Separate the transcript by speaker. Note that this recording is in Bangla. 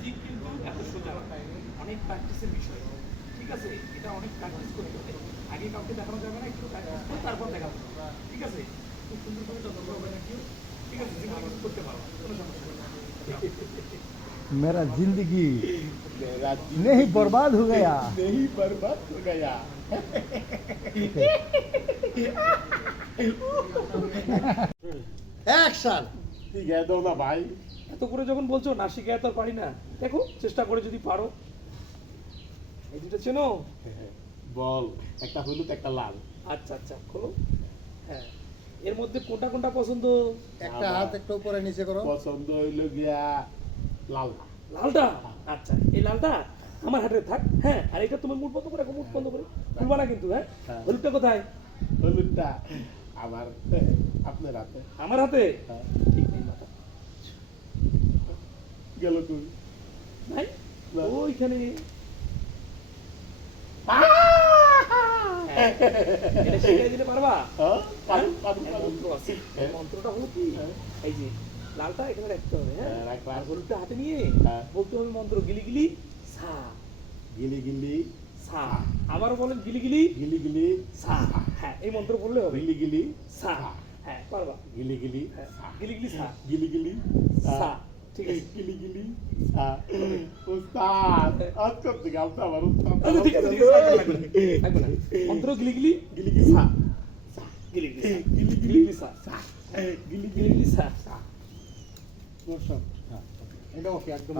Speaker 1: ম্যাজিক কিন্তু এত সোজা না অনেক প্র্যাকটিসের বিষয় ঠিক আছে এটা অনেক প্র্যাকটিস করতে হবে আগে কাউকে দেখানো যাবে না একটু প্র্যাকটিস করে তারপর দেখাবো ঠিক আছে খুব সুন্দর করে যত্ন করবে না কেউ ঠিক আছে যেগুলো কিছু করতে পারো কোনো সমস্যা নেই
Speaker 2: मेरा जिंदगी
Speaker 3: मेरा
Speaker 2: नहीं बर्बाद हो गया
Speaker 3: नहीं बर्बाद हो गया
Speaker 2: एक्शन
Speaker 3: ठीक है दो ना भाई
Speaker 1: এত করে যখন বলছো না শিখে তো আর পারি না দেখো চেষ্টা করে যদি পারো। এই দুটো চেনো?
Speaker 3: বল একটা হলুদ একটা লাল।
Speaker 1: আচ্ছা আচ্ছা খোলো। হ্যাঁ। এর মধ্যে কোনটা কোনটা পছন্দ?
Speaker 2: একটা হাত একটু উপরে নিচে করো।
Speaker 3: পছন্দ হইল গিয়া লাল
Speaker 1: লালটা? আচ্ছা এই লালটা আমার হাতে থাক। হ্যাঁ আর এটা তুমি মুঠ বন্ধ করে মুঠ বন্ধ করে। খুলবা না কিন্তু হ্যাঁ?
Speaker 3: হ্যাঁ।
Speaker 1: হলুদটা কোথায়?
Speaker 3: হলুদটা আমার আপনার হাতে।
Speaker 1: আমার হাতে?
Speaker 3: হ্যাঁ। গেল তুই
Speaker 1: নাই ওইখানে। হ্যাঁ। এটা শিখিয়ে দিতে পারবা?
Speaker 3: পারু, পারু, পারু।
Speaker 1: মন্ত্র আছে। মন্ত্রটা হলো কি। এই যে লালটা এখানে রাখতে হবে হ্যাঁ? আর হলুদটা হাতে নিয়ে। বলতে হবে মন্ত্র গিলি গিলি সা।
Speaker 3: গিলি গিলি
Speaker 1: সা। আবারও বলেন গিলি গিলি
Speaker 3: গিলি গিলি
Speaker 1: সা। হ্যাঁ এই মন্ত্র বললে হবে।
Speaker 3: গিলি গিলি
Speaker 1: সা। হ্যাঁ পারবা।
Speaker 3: গিলি গিলি
Speaker 1: হ্যাঁ, গিলি গিলি সা।
Speaker 3: গিলি গিলি
Speaker 1: সা।
Speaker 3: গিলি গিলি উস্তাদ আজকে থেকে আমরা আমার
Speaker 1: আচ্ছা, ঠিক আছে ঠিক আছে। মন্ত্র গিলি গিলি
Speaker 3: গিলি গিলি
Speaker 1: সা গিলি গিলি
Speaker 3: গিলি
Speaker 1: গিলি সা
Speaker 3: গিলি
Speaker 1: গিলি সা
Speaker 2: এটা ওকে একদম.